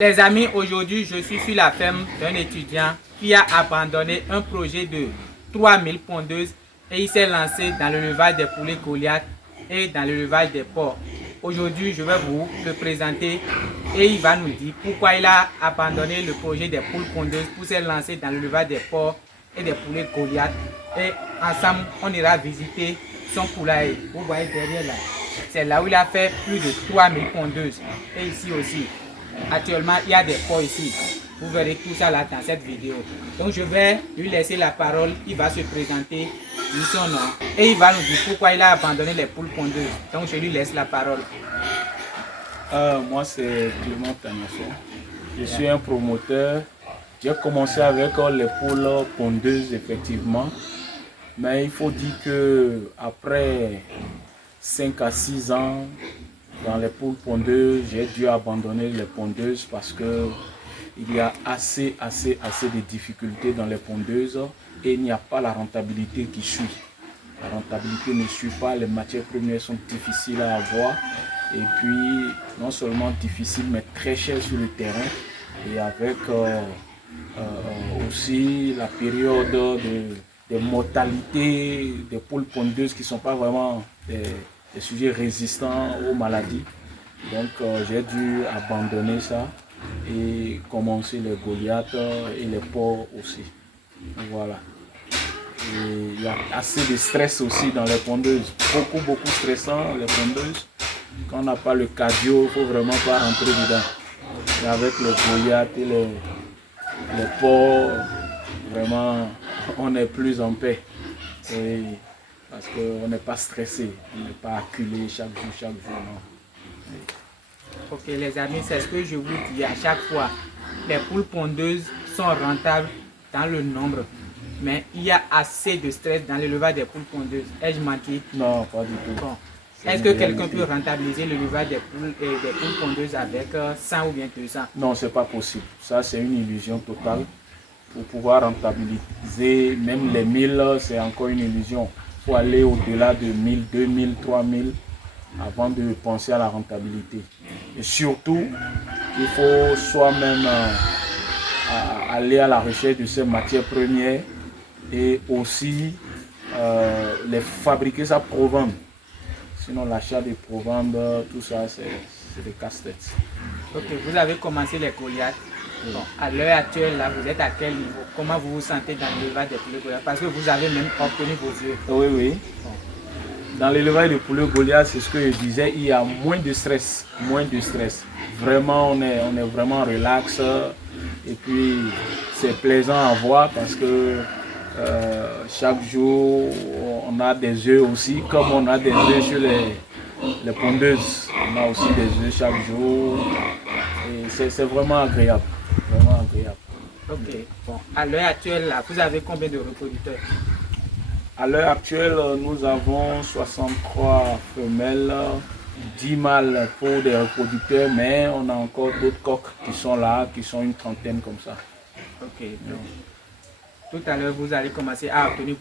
Les amis, aujourd'hui, je suis sur la ferme d'un étudiant qui a abandonné un projet de 3000 pondeuses et il s'est lancé dans le l'élevage des poulets Goliath et dans le l'élevage des porcs. Aujourd'hui, je vais vous le présenter et il va nous dire pourquoi il a abandonné le projet des poules pondeuses pour se lancer dans le l'élevage des porcs et des poulets Goliath. Et ensemble, on ira visiter son poulailler. Vous voyez derrière là, c'est là où il a fait plus de 3000 pondeuses. Et ici aussi. Actuellement, il y a des porcs ici. Vous verrez tout ça là dans cette vidéo. Donc, je vais lui laisser la parole. Il va se présenter, dire son nom. Et il va nous dire pourquoi il a abandonné les poules pondeuses. Donc, je lui laisse la parole. Moi, c'est Clément Tagnasso. Je suis un promoteur. J'ai commencé avec les poules pondeuses, effectivement. Mais il faut dire que après 5 à 6 ans, dans les poules pondeuses, j'ai dû abandonner les pondeuses parce que il y a assez de difficultés dans les pondeuses et il n'y a pas la rentabilité qui suit. La rentabilité ne suit pas, les matières premières sont difficiles à avoir et puis non seulement difficiles mais très chères sur le terrain et avec aussi la période de mortalité des poules pondeuses qui ne sont pas vraiment des sujets résistants aux maladies. Donc j'ai dû abandonner ça et commencer les Goliaths et les porcs aussi. Voilà. Et il y a assez de stress aussi dans les pondeuses. Beaucoup stressant les pondeuses. Quand on n'a pas le cardio, il ne faut vraiment pas rentrer dedans. Et avec les Goliaths et les porcs, vraiment on est plus en paix. Et parce qu'on n'est pas stressé, on n'est pas acculé chaque jour, non. Ok les amis, c'est ce que je vous dis à chaque fois. Les poules pondeuses sont rentables dans le nombre. Mais il y a assez de stress dans l'élevage des poules pondeuses. Ai-je menti? Non, pas du tout. Bon. Est-ce que quelqu'un peut rentabiliser l'élevage des poules pondeuses avec 100 ou bien 200? Non, c'est pas possible. Ça, c'est une illusion totale. Pour pouvoir rentabiliser, même les 1000, c'est encore une illusion. Il faut aller au-delà de 1000, 2000, 3000 avant de penser à la rentabilité. Et surtout, il faut soi-même aller à la recherche de ces matières premières et aussi les fabriquer, ça provendre. Sinon, l'achat des provandes, tout ça, c'est des casse-têtes. Ok, vous avez commencé les Goliaths. Bon, à l'heure actuelle, là, vous êtes à quel niveau? Comment vous vous sentez dans l'élevage des poulets Goliath? Parce que vous avez même obtenu vos yeux. Oui. Bon. Dans l'élevage des poulets Goliath, c'est ce que je disais, il y a moins de stress. Vraiment, on est vraiment relax. Et puis, c'est plaisant à voir parce que chaque jour, on a des œufs aussi, comme on a des œufs sur les pondeuses. On a aussi des œufs chaque jour. Et c'est vraiment agréable. Ok, bon. À l'heure actuelle, là, vous avez combien de reproducteurs? À l'heure actuelle, nous avons 63 femelles, 10 mâles pour des reproducteurs, mais on a encore d'autres coqs qui sont là, qui sont une trentaine comme ça. Ok, donc tout à l'heure, vous allez commencer à obtenir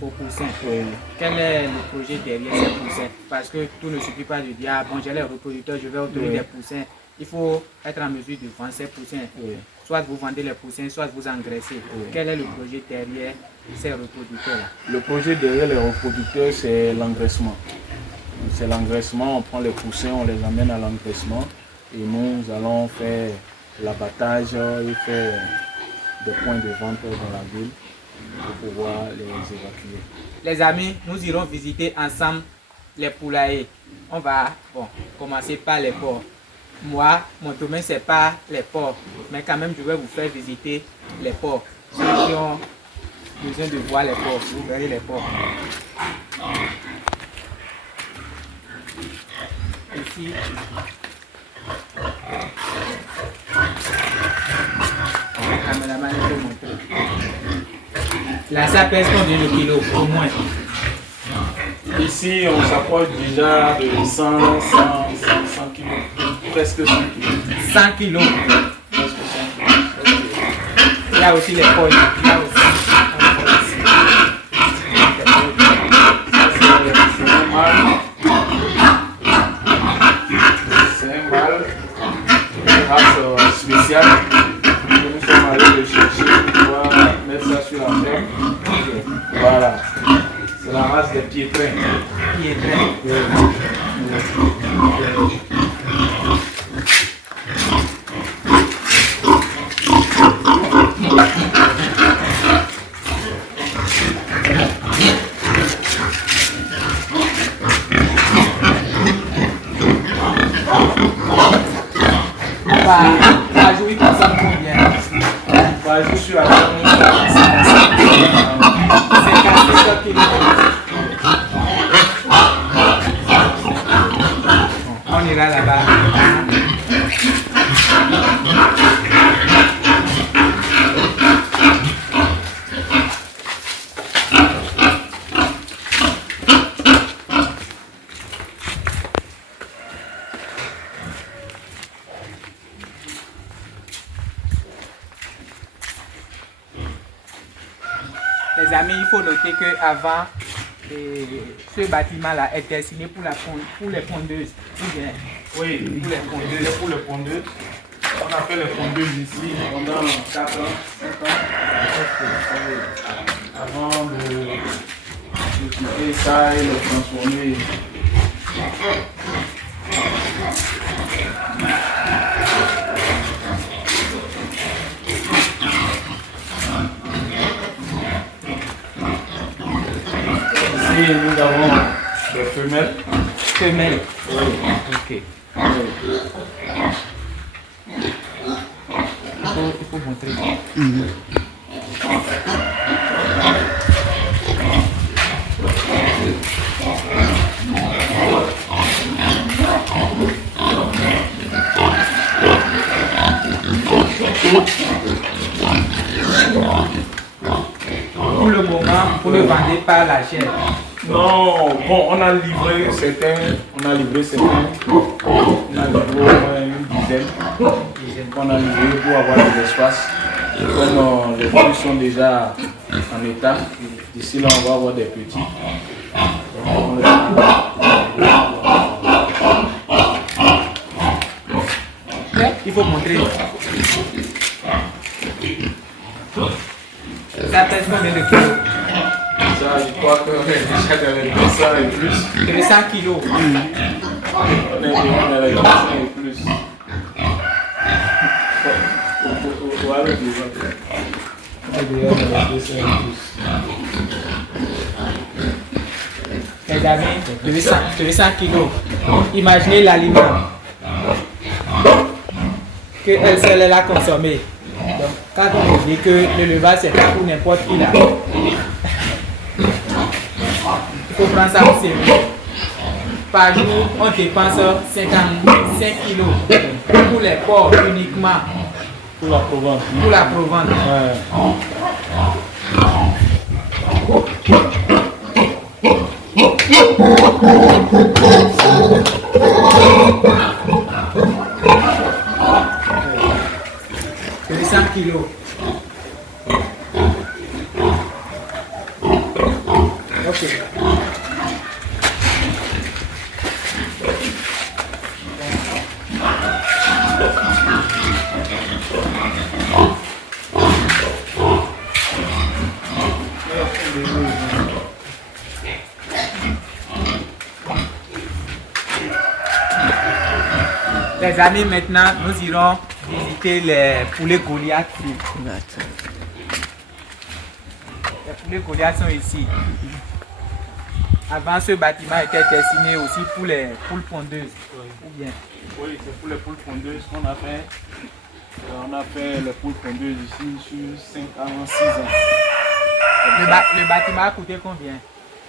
vos poussins. Oui. Quel est le projet derrière ces poussins? Parce que tout ne suffit pas de dire, ah, bon, j'ai les reproducteurs, je vais obtenir des poussins. Il faut être en mesure de vendre ces poussins. Oui. Soit vous vendez les poussins, soit vous engraissez. Oui. Quel est le projet derrière ces reproducteurs-là? Le projet derrière les reproducteurs, c'est l'engraissement. C'est l'engraissement, on prend les poussins, on les amène à l'engraissement et nous allons faire l'abattage et faire des points de vente dans la ville pour pouvoir les évacuer. Les amis, nous irons visiter ensemble les poulaillers. On va commencer par les porcs. Moi, mon domaine, ce n'est pas les porcs, mais quand même, je vais vous faire visiter les porcs. Ceux qui ont besoin de voir les porcs, vous verrez les porcs. Ici, le caméraman peut montrer. Là, ça pèse combien de kilos, au moins? Ici, on s'approche déjà de 100 kilos, presque 100 kilos. 100 kilos. Presque 100 kilos. Il y a aussi les poils. Il y a aussi. C'est un mâle, race spéciale. Par jour, il consomme combien? Par jour, je suis à 55 kilos. On ira là-bas. Les amis, il faut noter qu'avant, ce bâtiment-là est destiné pour les pondeuses. Oui, pour les pondeuses. On a fait les pondeuses ici pendant 4 ans, 5 ans. Avant de quitter ça et le transformer. Ici, nous avons des femelles. Femelles. Oui. Ok. Il faut montrer. Pour le moment, vous ne vendez pas la chair. Non, bon, on a livré certains. On a livré au moins une dizaine qu'on a livré pour avoir des espaces. Comme les fruits sont déjà en état, d'ici là on va avoir des petits. Il faut montrer. Ça pèse combien de kilos? Ça, je crois qu'on est déjà dans les 200 et plus. 200 kilos. On est déjà dans les 200 et plus. Voilà le déjà. On est déjà dans les 200 et plus. Les amis, 200 kilos. Imaginez l'aliment qu'elle seule elle a consommé. Donc, quand on dit que l'élevage c'est pas pour n'importe qui là, il faut prendre ça au sérieux. Par jour, on dépense 55 kilos pour les porcs uniquement. Pour la Provence. Pour la Provence. Ouais. C'est 100 kilos. Ok. Les amis, maintenant, nous irons visiter les poulets Goliath. Les poulets Goliath sont ici. Avant, ce bâtiment était destiné aussi pour les poules pondeuses. Ou bien. Oui, c'est pour les poules pondeuses qu'on a fait. On a fait les poules pondeuses ici sur 5 ans, 6 ans. Le bâtiment a coûté combien?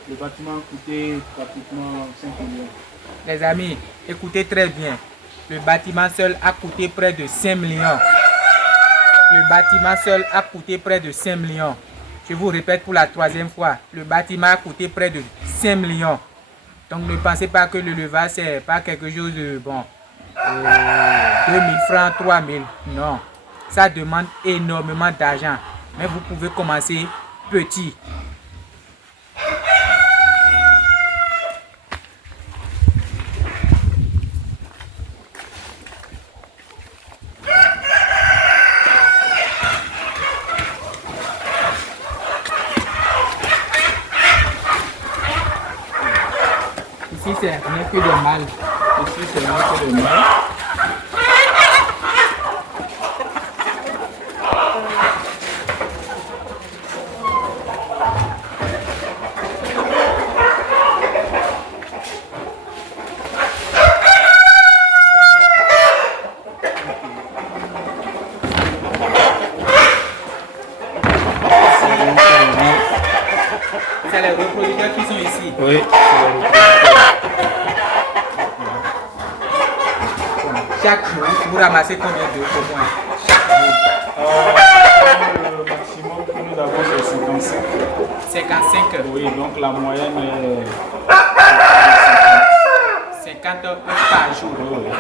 Le bâtiment a coûté pratiquement 5 millions. Les amis, écoutez très bien. Le bâtiment seul a coûté près de 5 millions. Le bâtiment seul a coûté près de 5 millions. Je vous répète pour la 3e fois. Le bâtiment a coûté près de 5 millions. Donc ne pensez pas que le levage c'est pas quelque chose de bon. 2000 francs, 3000. Non. Ça demande énormément d'argent. Mais vous pouvez commencer petit. Ici, c'est rien que des mâles. Ici, c'est rien que des mâles. C'est les reproducteurs qui sont ici. Oui, c'est les reproducteurs. Chaque jour, vous ramassez combien d'œufs au moins? Le maximum que nous avons, c'est 55. 55 œufs. Oui, donc la moyenne est 50 œufs par jour. oui.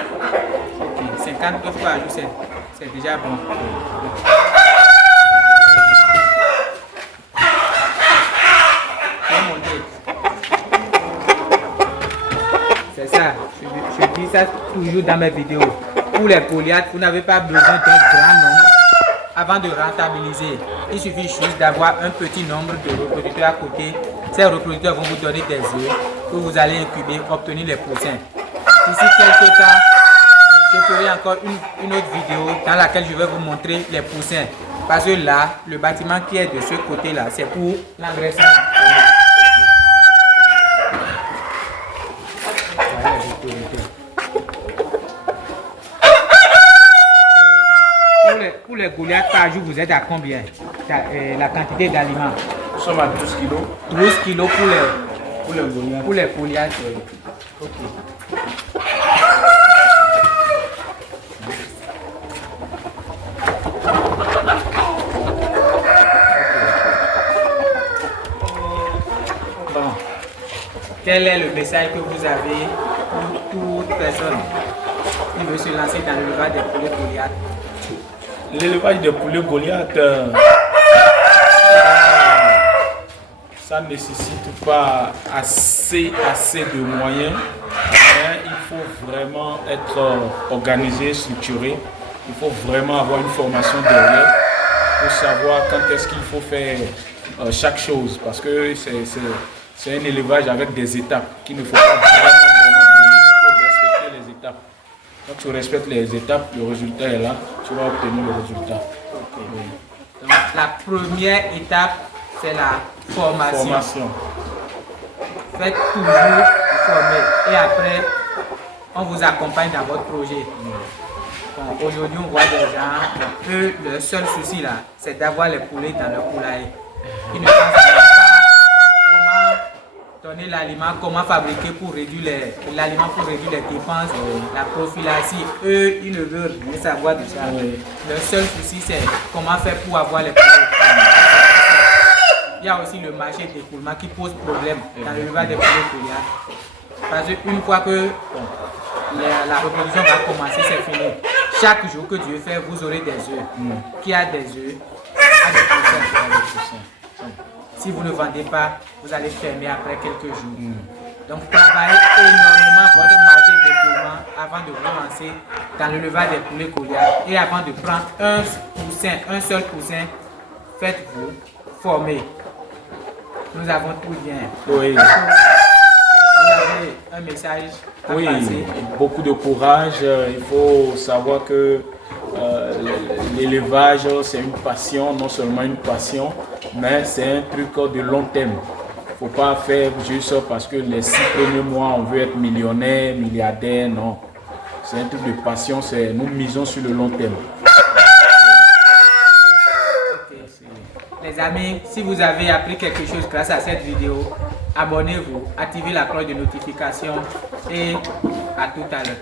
Ok, 50 œufs par jour, c'est déjà bon. C'est ça, je dis ça toujours dans mes vidéos. Pour les Goliaths, vous n'avez pas besoin d'un grand nombre avant de rentabiliser. Il suffit juste d'avoir un petit nombre de reproducteurs à côté. Ces reproducteurs vont vous donner des œufs que vous allez incuber, obtenir les poussins. D'ici quelques temps, je ferai encore une autre vidéo dans laquelle je vais vous montrer les poussins. Parce que là, le bâtiment qui est de ce côté-là, c'est pour l'engraissement. Pour les Goliaths par jour, vous êtes à combien? La quantité d'aliments? Nous sommes à 12 kilos. 12 kilos pour les Goliaths. Pour les Goliaths. Ok. Bon. Quel est le message que vous avez pour toute personne qui veut se lancer dans l'élevage des poulets Goliath? L'élevage des poulets Goliath, ça ne nécessite pas assez de moyens, mais il faut vraiment être organisé, structuré. Il faut vraiment avoir une formation derrière pour savoir quand est-ce qu'il faut faire chaque chose, parce que c'est un élevage avec des étapes qu'il ne faut pas vraiment brûler. Il faut respecter les étapes. Quand tu respectes les étapes, le résultat est là, tu vas obtenir le résultat. Okay. Oui. Donc, la première étape, c'est la formation. Faites toujours former et après, on vous accompagne dans votre projet. Bon, aujourd'hui, on voit des gens, eux, le seul souci là, c'est d'avoir les poulets dans leur poulailler. Ils ne pensent pas comment donner l'aliment, comment fabriquer pour réduire l'aliment pour réduire les dépenses, la prophylaxie. Eux, ils ne veulent rien savoir de ça. Le seul souci, c'est comment faire pour avoir les poulets. Il y a aussi le marché d'écoulement qui pose problème dans l'élevage des poulets Goliath. Parce qu'une fois que la reproduction va commencer, c'est fini. Chaque jour que Dieu fait, vous aurez des œufs. Qui a des œufs, a des poussins. Si vous ne vendez pas, vous allez fermer après quelques jours. Donc travaillez énormément votre marché d'écoulement avant de vous lancer dans l'élevage des poulets Goliath. Et avant de prendre un seul poussin, faites-vous former. Nous avons tout bien. Oui. Vous avez un message à passer. Beaucoup de courage. Il faut savoir que l'élevage, c'est une passion, non seulement une passion, mais c'est un truc de long terme. Il ne faut pas faire juste parce que les 6 premiers mois, on veut être millionnaire, milliardaire, non. C'est un truc de passion, nous misons sur le long terme. Les amis, si vous avez appris quelque chose grâce à cette vidéo, abonnez-vous, activez la cloche de notification et à tout à l'heure.